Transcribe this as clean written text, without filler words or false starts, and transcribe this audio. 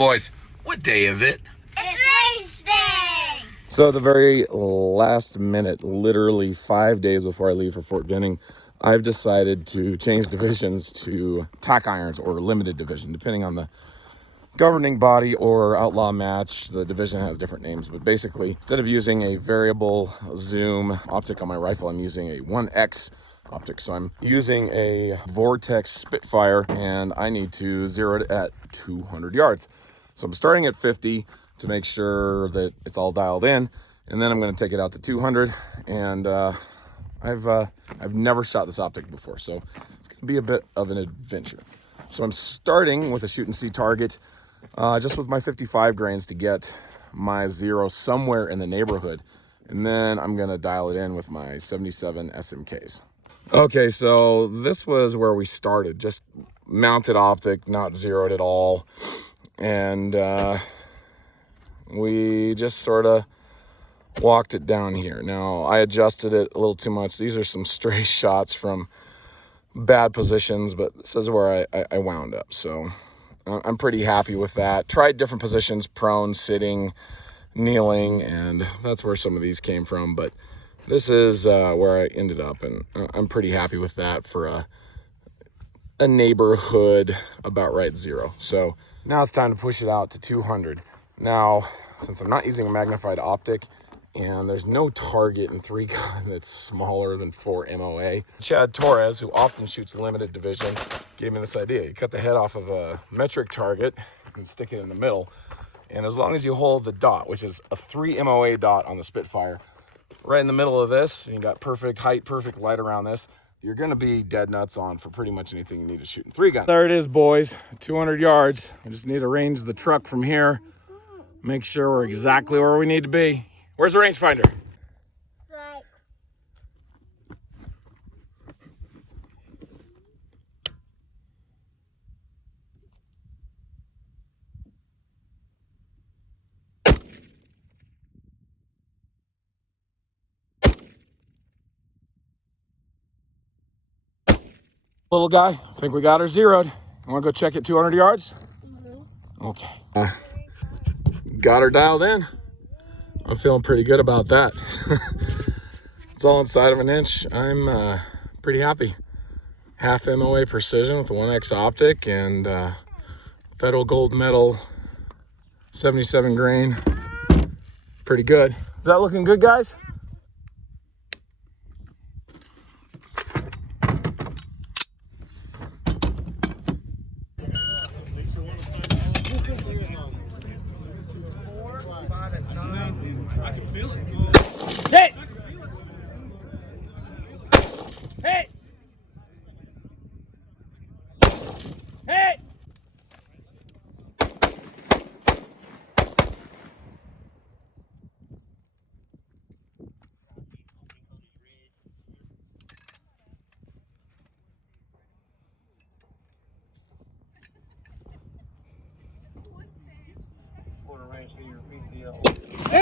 Boys, what day is it? It's race day! So at the very last minute, literally 5 days before I leave for Fort Benning, I've decided to change divisions to tack irons or limited division, depending on the governing body or outlaw match. The division has different names, but basically, instead of using a variable zoom optic on my rifle, I'm using a 1X optic. So I'm using a Vortex Spitfire, and I need to zero it at 200 yards. So I'm starting at 50 to make sure that it's all dialed in, and then I'm going to take it out to 200. And I've never shot this optic before, so it's going to be a bit of an adventure. So I'm starting with a shoot and see target, just with my 55 grains to get my zero somewhere in the neighborhood, and then I'm going to dial it in with my 77 SMKs. Okay, so this was where we started, just mounted optic, not zeroed at all. And we just sort of walked it down here. Now, I adjusted it a little too much. These are some stray shots from bad positions, but this is where I wound up. So I'm pretty happy with that. Tried different positions, prone, sitting, kneeling, and that's where some of these came from. But this is where I ended up, and I'm pretty happy with that for a neighborhood about right zero. So now it's time to push it out to 200. Now, since I'm not using a magnified optic and there's no target in 3-gun that's smaller than 4 MOA, Chad TORRES, who often shoots a limited division, gave me this idea. You cut the head off of a metric target and stick it in the middle, and as long as you hold the dot, which is a 3 MOA dot on the Spitfire, right in the middle of this, and you got perfect height, perfect light around this, you're gonna be dead nuts on for pretty much anything you need to shoot in 3-gun. There it is, boys, 200 yards. I just need to range the truck from here, make sure we're exactly where we need to be. Where's the rangefinder? Like, Little guy, I think we got her zeroed. You wanna go check it 200 yards? Okay. Got her dialed in. I'm feeling pretty good about that. It's all inside of an inch. I'm pretty happy. Half MOA precision with a 1X optic and federal gold medal, 77 grain. Pretty good. Is that looking good, guys? I can feel it. Hit! Hit! Hit! Quarter range for your PCL.